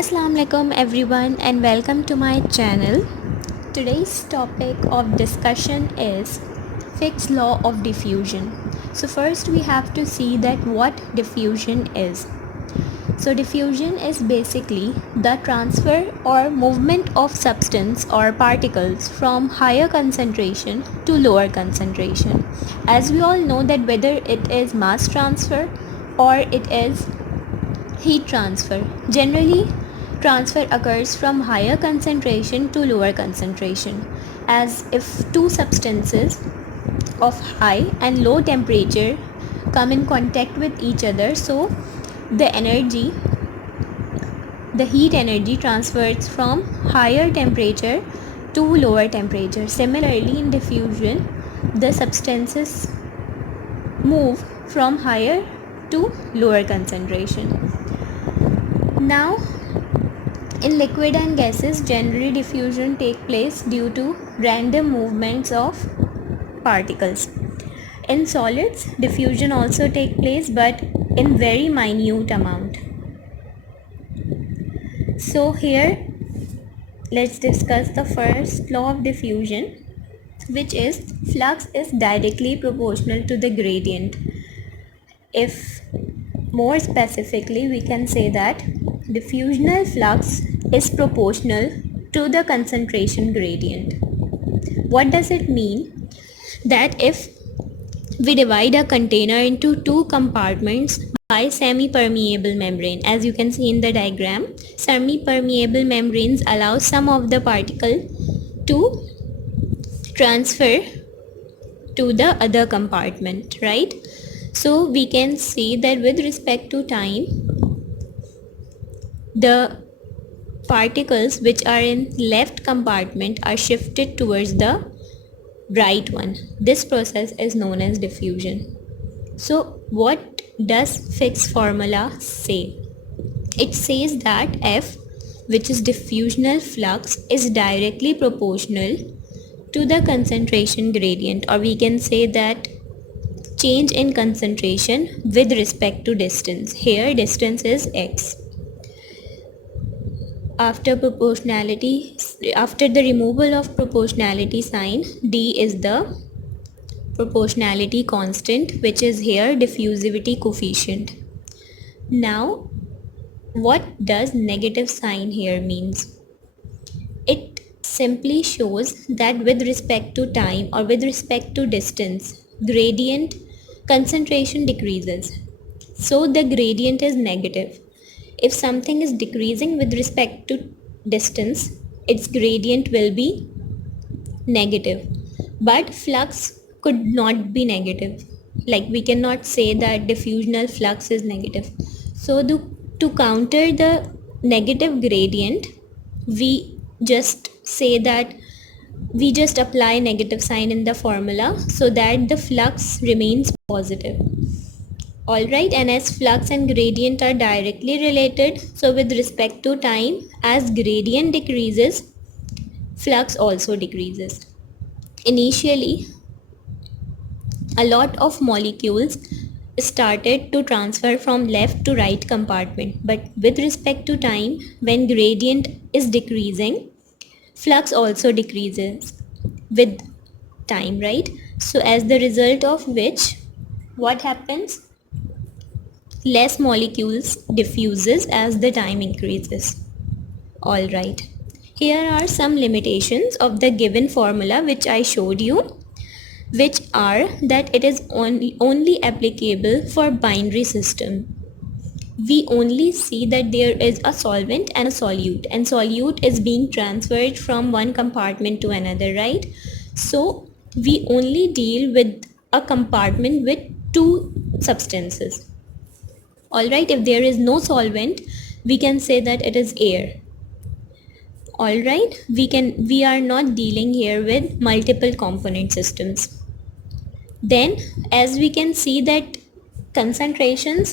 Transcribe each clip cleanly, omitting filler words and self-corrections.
Assalamu alaikum everyone and welcome to my channel. Today's topic of discussion is Fick's law of diffusion. So first we have to see that what diffusion is. So diffusion is basically the transfer or movement of substance or particles from higher concentration to lower concentration. As we all know that whether it is mass transfer or it is heat transfer. Generally, transfer occurs from higher concentration to lower concentration, as if two substances of high and low temperature come in contact with each other, so the energy, the heat energy transfers from higher temperature to lower temperature. Similarly, in diffusion, the substances move from higher to lower concentration. Now, in liquid and gases, generally diffusion takes place due to random movements of particles. In solids, diffusion also takes place but in very minute amount. So here, let's discuss the first law of diffusion, which is flux is directly proportional to the gradient. If more specifically, we can say that diffusional flux is proportional to the concentration gradient. What does it mean? That if we divide a container into two compartments by semi-permeable membrane, as you can see in the diagram, semi-permeable membranes allow some of the particle to transfer to the other compartment, right? So we can see that with respect to time, the particles which are in left compartment are shifted towards the right one. This process is known as diffusion. So what does Fick's formula say? It says that F, which is diffusional flux, is directly proportional to the concentration gradient, or we can say that change in concentration with respect to distance. Here distance is x. After the removal of proportionality sign, d is the proportionality constant, which is here diffusivity coefficient. Now, what does negative sign here means? It simply shows that with respect to time or with respect to distance, gradient concentration decreases. So the gradient is negative. If something is decreasing with respect to distance, its gradient will be negative. But flux could not be negative. Like we cannot say that diffusional flux is negative. So to counter the negative gradient, we just say that we just apply negative sign in the formula so that the flux remains positive. Alright, and as flux and gradient are directly related, so with respect to time, as gradient decreases, flux also decreases. Initially, a lot of molecules started to transfer from left to right compartment, but with respect to time, when gradient is decreasing, flux also decreases with time, right? So as the result of which, what happens? Less molecules diffuses as the time increases. Alright, here are some limitations of the given formula which I showed you, which are that it is only applicable for binary system. We only see that there is a solvent and a solute, and solute is being transferred from one compartment to another, right? So we only deal with a compartment with two substances. Alright, if there is no solvent, we can say that it is air. Alright, we are not dealing here with multiple component systems. Then as we can see that concentration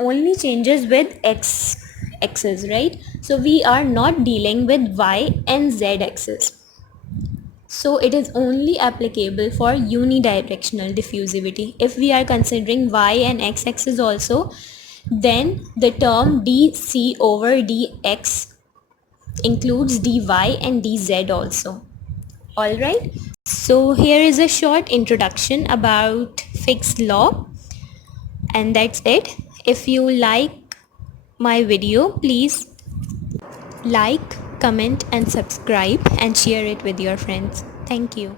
only changes with axis, right? So we are not dealing with y and z axis. So it is only applicable for unidirectional diffusivity. If we are considering y and x axis also, then the term dc over dx includes dy and dz also. Alright, so here is a short introduction about Fick's law, and that's it. If you like my video, please like, comment and subscribe and share it with your friends. Thank you.